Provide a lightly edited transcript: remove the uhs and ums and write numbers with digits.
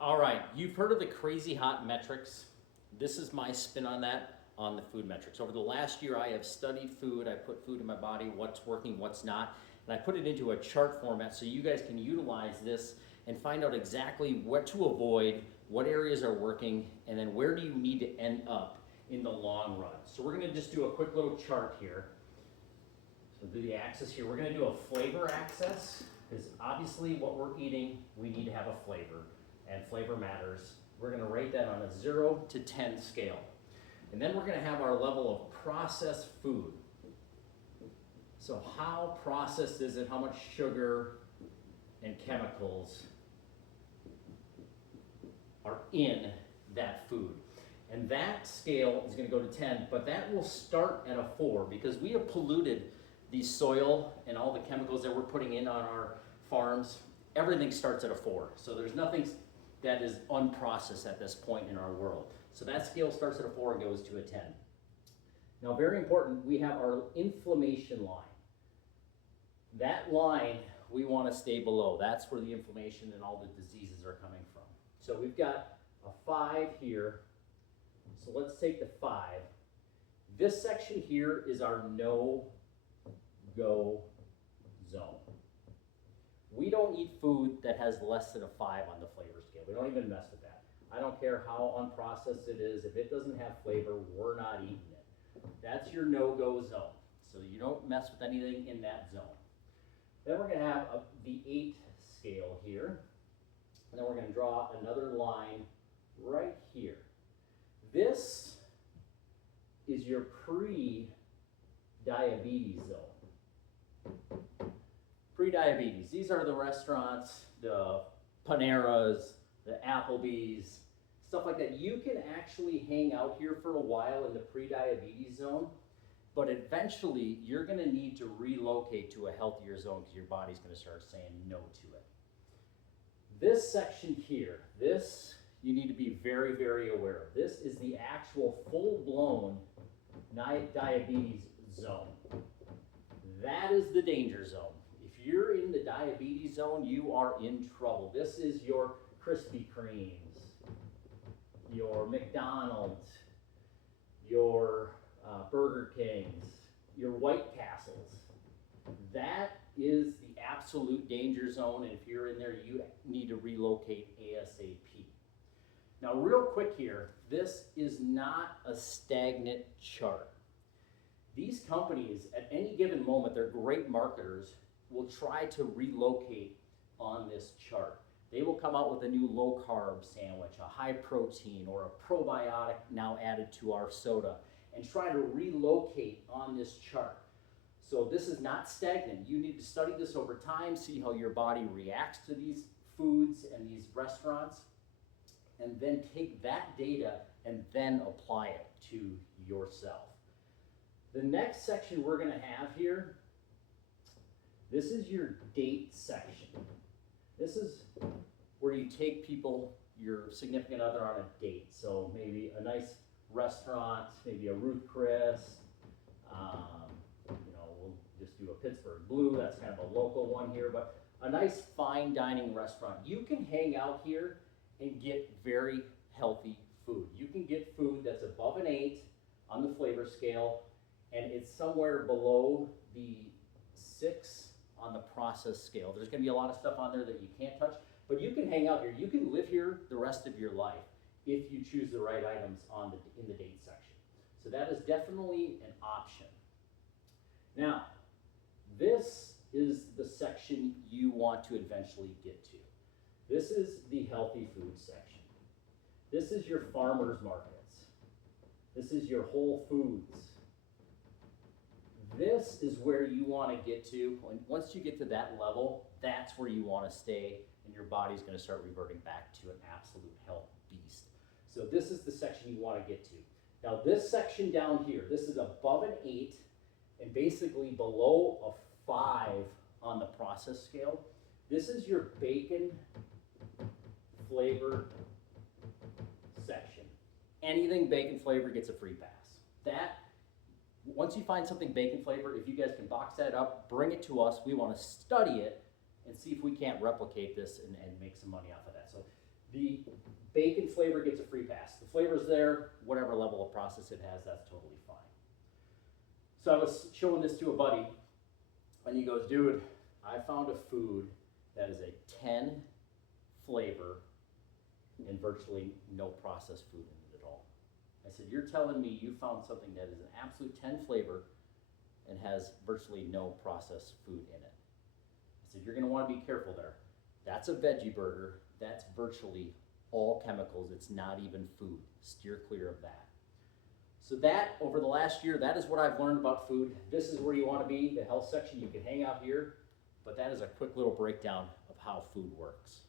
All right, you've heard of the crazy hot metrics. This is my spin on that on the food metrics. Over the last year, I have studied food. I put food in my body, what's working, what's not, and I put it into a chart format so you guys can utilize this and find out exactly what to avoid, what areas are working, and then where do you need to end up in the long run. So we're gonna just do a quick little chart here. So do the axis here. We're gonna do a flavor axis, because obviously what we're eating, we need to have a flavor, and flavor matters. We're gonna rate that on a 0 to 10 scale. And then we're gonna have our level of processed food. So how processed is it? How much sugar and chemicals are in that food? And that scale is gonna go to 10, but that will start at a 4 because we have polluted the soil and all the chemicals that we're putting in on our farms. Everything starts at a 4. So there's nothing that is unprocessed at this point in our world. So that scale starts at a 4 and goes to a 10. Now, very important, we have our inflammation line. That line we want to stay below. That's where the inflammation and all the diseases are coming from. So we've got a 5 here. So let's take the 5. This section here is our no-go zone. We don't eat food that has less than a 5 on the flavor scale. We don't even mess with that. I don't care how unprocessed it is. If it doesn't have flavor, we're not eating it. That's your no-go zone. So you don't mess with anything in that zone. Then we're going to have the 8 scale here. And then we're going to draw another line right here. This is your pre-diabetes zone. Pre-diabetes. These are the restaurants, the Paneras, the Applebee's, stuff like that. You can actually hang out here for a while in the pre-diabetes zone, but eventually you're going to need to relocate to a healthier zone because your body's going to start saying no to it. This section here, this you need to be very, very aware of. This is the actual full-blown diabetes zone. That is the danger zone. If you're in the diabetes zone, you are in trouble. This is your Krispy Kremes, your McDonald's, your Burger Kings, your White Castles. That is the absolute danger zone, and if you're in there, you need to relocate ASAP. Now, real quick here, this is not a stagnant chart. These companies, at any given moment, they're great marketers, will try to relocate on this chart. They will come out with a new low-carb sandwich, a high protein, or a probiotic now added to our soda, and try to relocate on this chart. So this is not stagnant. You need to study this over time, see how your body reacts to these foods and these restaurants, and then take that data and then apply it to yourself. The next section we're going to have here, this is your date section. This is where you take people, your significant other, on a date. So maybe a nice restaurant, maybe a Ruth Chris. We'll just do a Pittsburgh Blue. That's kind of a local one here, but a nice fine dining restaurant. You can hang out here and get very healthy food. You can get food that's above an 8 on the flavor scale, and it's somewhere below the 6 on the process scale. There's going to be a lot of stuff on there that you can't touch, but you can hang out here. You can live here the rest of your life if you choose the right items in the date section. So that is definitely an option. Now, this is the section you want to eventually get to. This is the healthy food section. This is your farmers markets. This is your Whole Foods. This is where you want to get to. Once you get to that level, that's where you want to stay, and your body's going to start reverting back to an absolute health beast. So this is the section you want to get to. Now this section down here, this is above an 8 and basically below a 5 on the process scale. This is your bacon flavored section. Anything bacon flavored gets a free pass. Once you find something bacon flavored, if you guys can box that up, bring it to us. We want to study it and see if we can't replicate this and make some money off of that. So The bacon flavor gets a free pass. The flavor's there, whatever level of process it has, that's totally fine. So I was showing this to a buddy, and he goes, dude, I found a food that is a 10 flavor and virtually no processed food in it at all. I said, you're telling me you found something that is an absolute 10 flavor and has virtually no processed food in it. I said, you're gonna wanna be careful there. That's a veggie burger. That's virtually all chemicals. It's not even food. Steer clear of that. So that, over the last year, that is what I've learned about food. This is where you wanna be, the health section. You can hang out here, but that is a quick little breakdown of how food works.